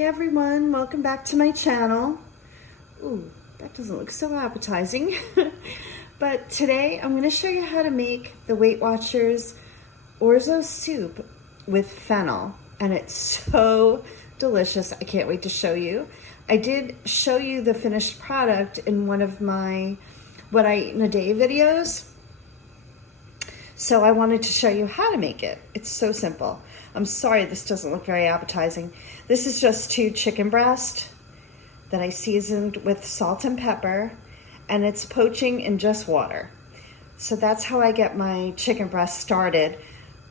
Hi everyone, welcome back to my channel. Ooh, that doesn't look so appetizing. But today I'm going to show you how to make the Weight Watchers Orzo soup with fennel. And it's so delicious. I can't wait to show you. I did show you the finished product in one of my What I Eat in a Day videos. So I wanted to show you how to make it. It's so simple. I'm sorry this doesn't look very appetizing. This is just 2 chicken breasts that I seasoned with salt and pepper, and it's poaching in just water. So that's how I get my chicken breast started.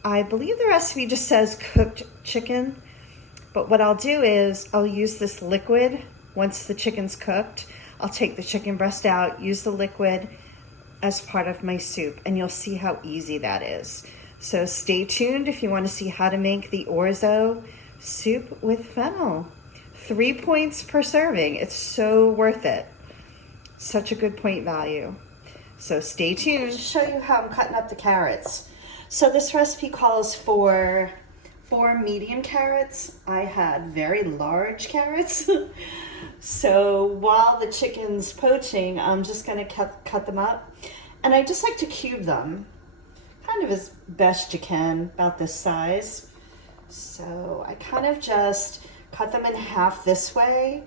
I believe the recipe just says cooked chicken, but what I'll do is I'll use this liquid once the chicken's cooked. I'll take the chicken breast out, use the liquid as part of my soup, and you'll see how easy that is. So stay tuned if you want to see how to make the orzo soup with fennel. 3 points per serving. It's so worth it. Such a good point value. So stay tuned. I'll show you how I'm cutting up the carrots. So this recipe calls for 4 medium carrots. I had very large carrots. So while the chicken's poaching, I'm just gonna cut them up. And I just like to cube them, kind of as best you can, about this size. So I kind of just cut them in half this way,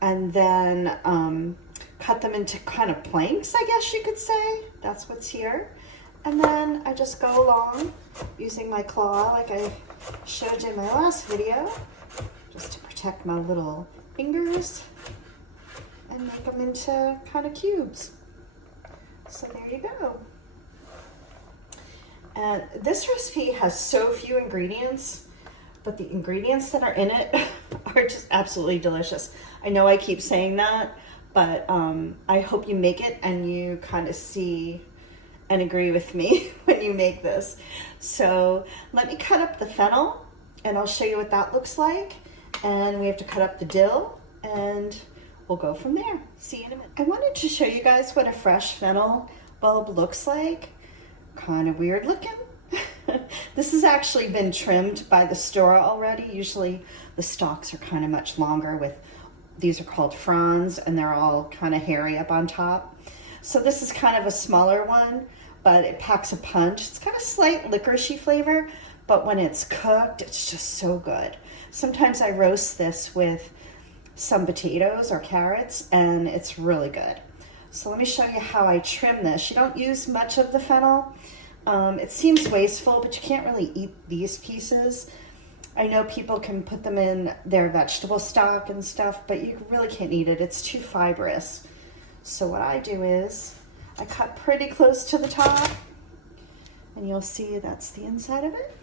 and then cut them into kind of planks, I guess you could say. That's what's here. And then I just go along using my claw like I showed you in my last video, just to protect my little fingers, and make them into kind of cubes. So there you go. And this recipe has so few ingredients, but the ingredients that are in it are just absolutely delicious. I know I keep saying that, but I hope you make it and you kind of see and agree with me when you make this. So let me cut up the fennel and I'll show you what that looks like. And we have to cut up the dill and we'll go from there. See you in a minute. I wanted to show you guys what a fresh fennel bulb looks like. Kind of weird looking. This has actually been trimmed by the store already. Usually the stalks are kind of much longer with, these are called fronds, and they're all kind of hairy up on top. So this is kind of a smaller one, but it packs a punch. It's got a slight licoricey flavor, but when it's cooked, it's just so good. Sometimes I roast this with some potatoes or carrots, and it's really good. So let me show you how I trim this. You don't use much of the fennel. It seems wasteful, but you can't really eat these pieces. I know people can put them in their vegetable stock and stuff, but you really can't eat it. It's too fibrous. So what I do is I cut pretty close to the top, and you'll see that's the inside of it.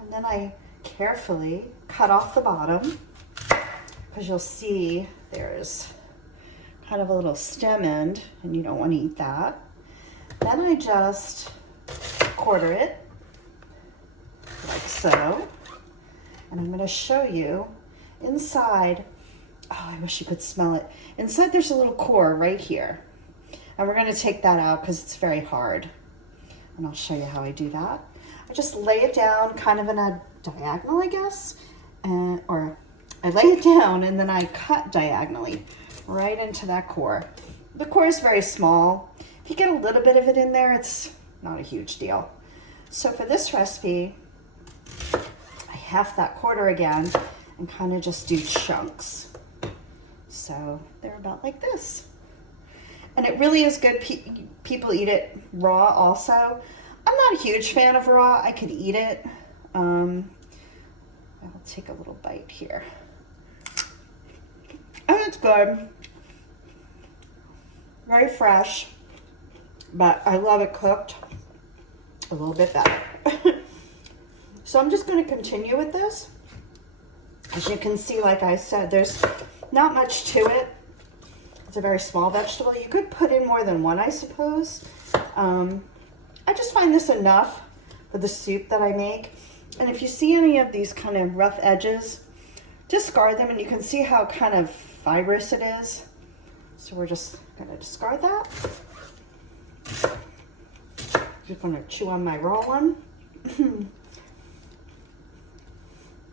And then I carefully cut off the bottom, because you'll see there's kind of a little stem end, and you don't want to eat that. Then I just quarter it like so, and I'm going to show you inside. Oh, I wish you could smell it. Inside there's a little core right here, and we're going to take that out because it's very hard, and I'll show you how I do that. I just lay it down kind of in a diagonal, I guess, or I lay it down and then I cut diagonally right into that core. The core is very small. If you get a little bit of it in there, it's not a huge deal. So for this recipe, I half that quarter again and kind of just do chunks. So they're about like this. And it really is good. People eat it raw also. I'm not a huge fan of raw. I could eat it. I'll take a little bite here. And it's good. Very fresh. But I love it cooked a little bit better. So I'm just going to continue with this. As you can see, like I said, there's not much to it. It's a very small vegetable. You could put in more than one, I suppose. I just find this enough for the soup that I make. And if you see any of these kind of rough edges, discard them, and you can see how kind of fibrous it is. So we're just going to discard that. Just going to chew on my raw one.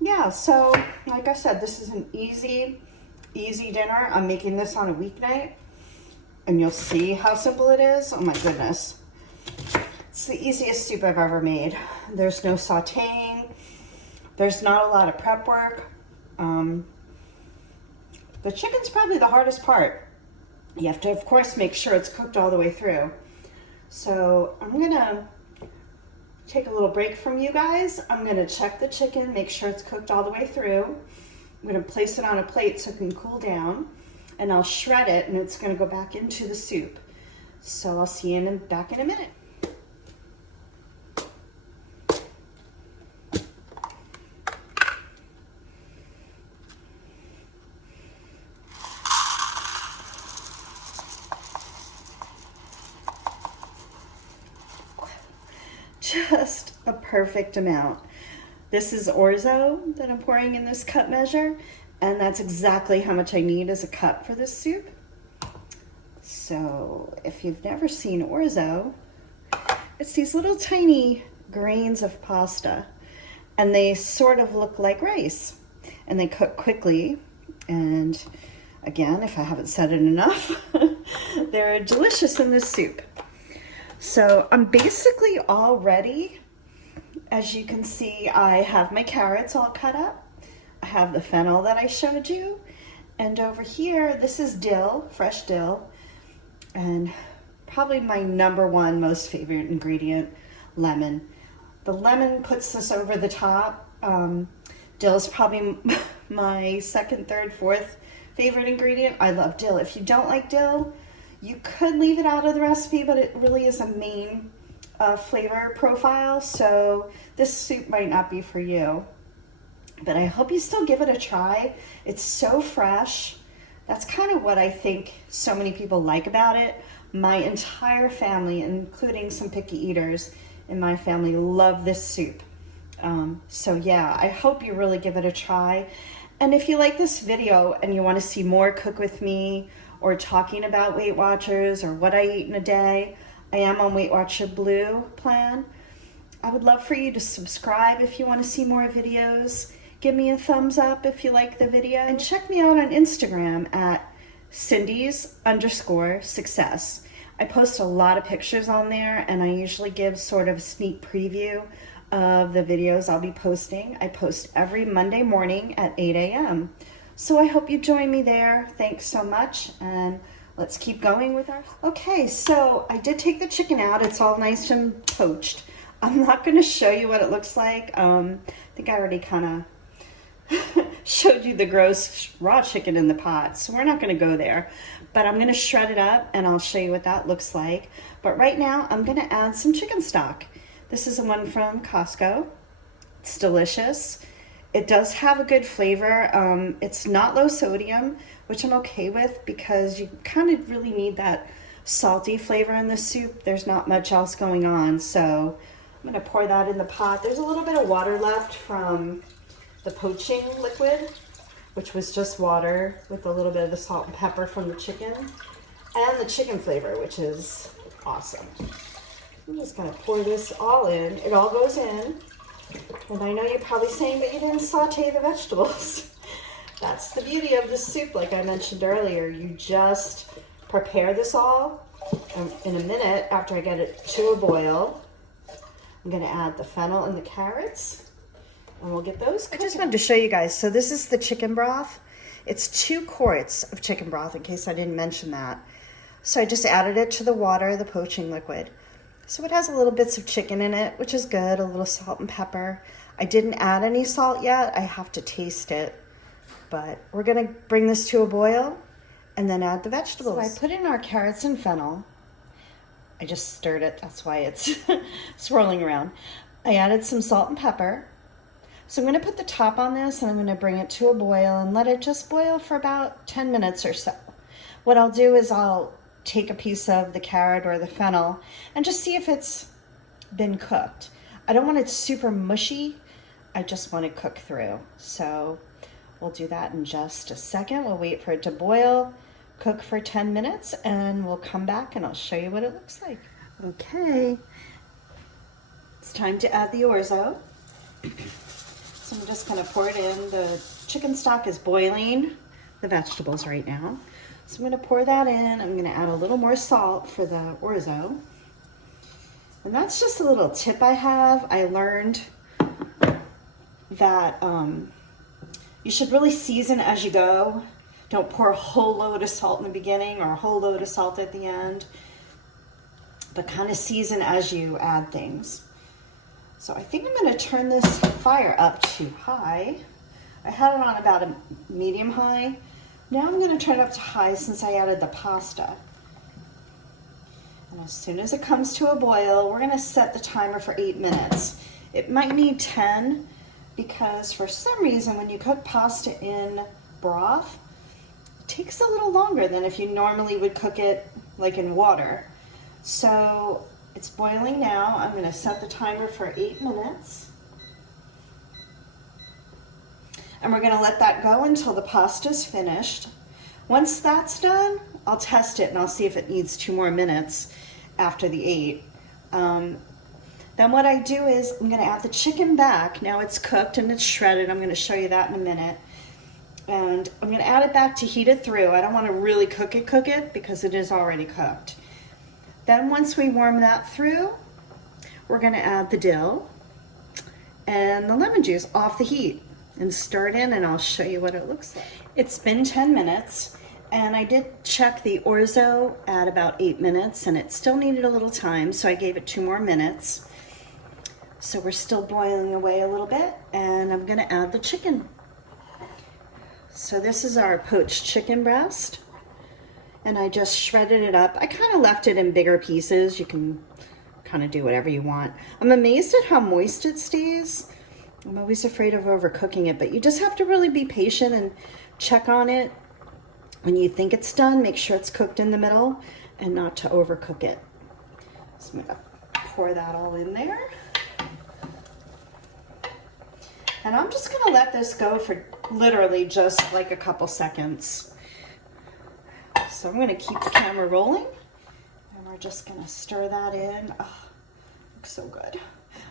yeah, so like I said, this is an easy dinner. I'm making this on a weeknight, and you'll see how simple it is. Oh my goodness. It's the easiest soup I've ever made. There's no sauteing. There's not a lot of prep work. The chicken's probably the hardest part. You have to, of course, make sure it's cooked all the way through. So I'm gonna take a little break from you guys. I'm gonna check the chicken, make sure it's cooked all the way through. I'm gonna place it on a plate so it can cool down, and I'll shred it, and it's gonna go back into the soup. So I'll see you back in a minute. Just a perfect amount. This is orzo that I'm pouring in this cup measure, and that's exactly how much I need as a cup for this soup. So if you've never seen orzo, it's these little tiny grains of pasta, and they sort of look like rice, and they cook quickly. And again, if I haven't said it enough, they're delicious in this soup. So I'm basically all ready. As you can see, I have my carrots all cut up. I have the fennel that I showed you. And over here, this is dill, fresh dill. And probably my #1 most favorite ingredient, lemon. The lemon puts this over the top. Dill is probably my second, third, fourth favorite ingredient. I love dill. If you don't like dill, you could leave it out of the recipe, but it really is a main flavor profile, so this soup might not be for you. But I hope you still give it a try. It's so fresh. That's kind of what I think so many people like about it. My entire family, including some picky eaters in my family, love this soup. So yeah, I hope you really give it a try. And if you like this video and you want to see more Cook With Me, or talking about Weight Watchers, or what I eat in a day, I am on Weight Watcher Blue plan. I would love for you to subscribe if you want to see more videos. Give me a thumbs up if you like the video, and check me out on Instagram at Cindy's_success. I post a lot of pictures on there, and I usually give sort of a sneak preview of the videos I'll be posting. I post every Monday morning at 8 a.m. So I hope you join me there. Thanks so much, and let's keep going with our... Okay, so I did take the chicken out. It's all nice and poached. I'm not going to show you what it looks like. I think I already kind of showed you the gross raw chicken in the pot, so we're not going to go there. But I'm going to shred it up, and I'll show you what that looks like. But right now, I'm going to add some chicken stock. This is the one from Costco. It's delicious. It does have a good flavor. It's not low sodium, which I'm okay with because you kind of really need that salty flavor in the soup. There's not much else going on, so I'm going to pour that in the pot. There's a little bit of water left from the poaching liquid, which was just water with a little bit of the salt and pepper from the chicken, and the chicken flavor, which is awesome. I'm just going to pour this all in. It all goes in. And I know you're probably saying that you didn't saute the vegetables. That's the beauty of this soup, like I mentioned earlier. You just prepare this all. And in a minute, after I get it to a boil, I'm going to add the fennel and the carrots, and we'll get those cooking. I just wanted to show you guys. So this is the chicken broth. It's 2 quarts of chicken broth, in case I didn't mention that. So I just added it to the water, the poaching liquid. So it has a little bits of chicken in it, which is good, a little salt and pepper. I didn't add any salt yet. I have to taste it. But we're going to bring this to a boil and then add the vegetables. So I put in our carrots and fennel. I just stirred it. That's why it's swirling around. I added some salt and pepper. So I'm going to put the top on this, and I'm going to bring it to a boil and let it just boil for about 10 minutes or so. What I'll do is I'll take a piece of the carrot or the fennel and just see if it's been cooked. I don't want it super mushy. I just want it cooked through. So we'll do that in just a second. We'll wait for it to boil, cook for 10 minutes, and we'll come back and I'll show you what it looks like. Okay, it's time to add the orzo. So I'm just gonna pour it in. The chicken stock is boiling the vegetables right now. So I'm gonna pour that in. I'm gonna add a little more salt for the orzo. And that's just a little tip I have. I learned that you should really season as you go. Don't pour a whole load of salt in the beginning or a whole load of salt at the end, but kind of season as you add things. So I think I'm gonna turn this fire up to high. I had it on about a medium high. Now I'm gonna turn it up to high since I added the pasta. And as soon as it comes to a boil, we're gonna set the timer for 8 minutes. It might need 10 because for some reason when you cook pasta in broth, it takes a little longer than if you normally would cook it like in water. So it's boiling now. I'm gonna set the timer for 8 minutes. And we're gonna let that go until the pasta's finished. Once that's done, I'll test it and I'll see if it needs 2 more minutes after the 8. Then what I do is I'm gonna add the chicken back. Now it's cooked and it's shredded. I'm gonna show you that in a minute. And I'm gonna add it back to heat it through. I don't wanna really cook it because it is already cooked. Then once we warm that through, we're gonna add the dill and the lemon juice off the heat and stir it in, and I'll show you what it looks like. It's been 10 minutes and I did check the orzo at about 8 minutes and it still needed a little time, so I gave it 2 more minutes. So we're still boiling away a little bit and I'm gonna add the chicken. So this is our poached chicken breast and I just shredded it up. I kind of left it in bigger pieces. You can kind of do whatever you want. I'm amazed at how moist it stays. I'm always afraid of overcooking it, but you just have to really be patient and check on it. When you think it's done, make sure it's cooked in the middle and not to overcook it. So I'm gonna pour that all in there. And I'm just gonna let this go for literally just like a couple seconds. So I'm gonna keep the camera rolling and we're just gonna stir that in. Oh, looks so good.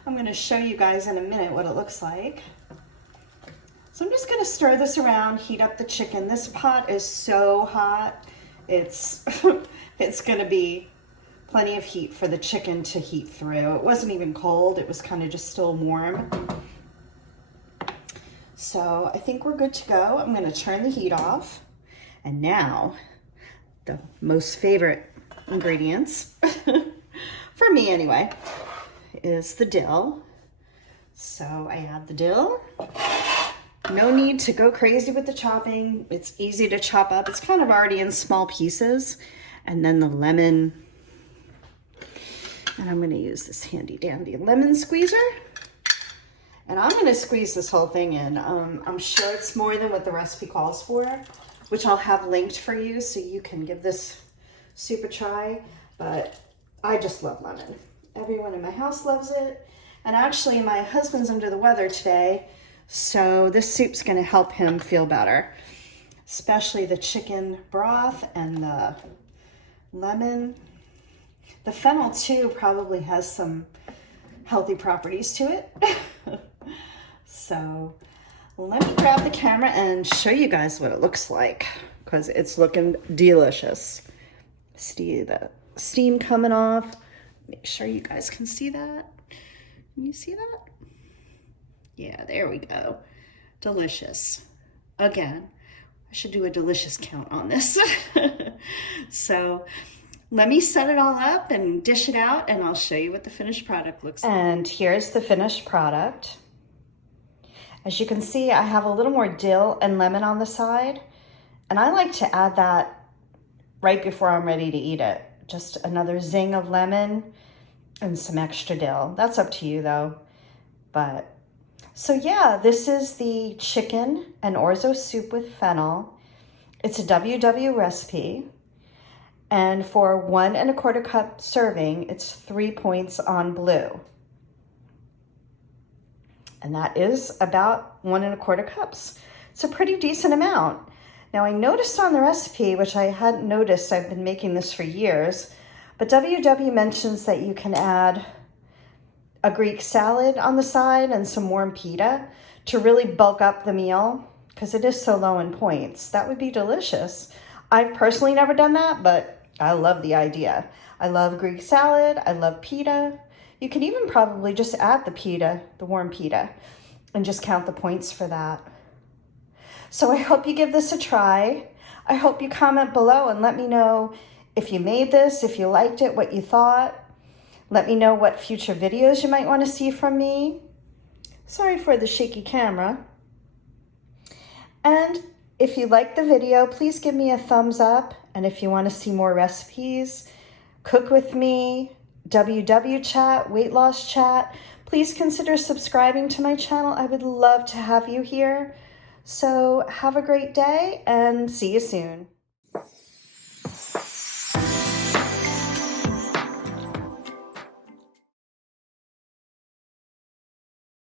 I'm gonna show you guys in a minute what it looks like. So I'm just gonna stir this around, heat up the chicken. This pot is so hot. It's, it's gonna be plenty of heat for the chicken to heat through. It wasn't even cold, it was kind of just still warm. So I think we're good to go. I'm gonna turn the heat off. And now, the most favorite ingredients, for me anyway, is the dill. So I add the dill. No need to go crazy with the chopping. It's easy to chop up. It's kind of already in small pieces. And then the lemon. And I'm gonna use this handy dandy lemon squeezer. And I'm gonna squeeze this whole thing in. I'm sure it's more than what the recipe calls for, which I'll have linked for you so you can give this soup a try. But I just love lemon. Everyone in my house loves it. And actually my husband's under the weather today, so this soup's gonna help him feel better, especially the chicken broth and the lemon. The fennel too probably has some healthy properties to it. So let me grab the camera and show you guys what it looks like because it's looking delicious. See the steam coming off. Make sure you guys can see that. Can you see that? Yeah, there we go. Delicious. Again, I should do a delicious count on this. So let me set it all up and dish it out and I'll show you what the finished product looks like. And here's the finished product. As you can see, I have a little more dill and lemon on the side, and I like to add that right before I'm ready to eat it. Just another zing of lemon and some extra dill. That's up to you though. But so yeah, this is the chicken and orzo soup with fennel. It's a WW recipe. And for 1 1/4 cup serving, it's 3 points on blue. And that is about 1 1/4 cups. It's a pretty decent amount. Now I noticed on the recipe, which I hadn't noticed, I've been making this for years, but WW mentions that you can add a Greek salad on the side and some warm pita to really bulk up the meal because it is so low in points. That would be delicious. I've personally never done that, but I love the idea. I love Greek salad. I love pita. You can even probably just add the pita, the warm pita, and just count the points for that. So I hope you give this a try. I hope you comment below and let me know if you made this, if you liked it, what you thought. Let me know what future videos you might want to see from me. Sorry for the shaky camera. And if you liked the video, please give me a thumbs up. And if you want to see more recipes, cook with me, WW chat, weight loss chat, please consider subscribing to my channel. I would love to have you here. So have a great day and see you soon.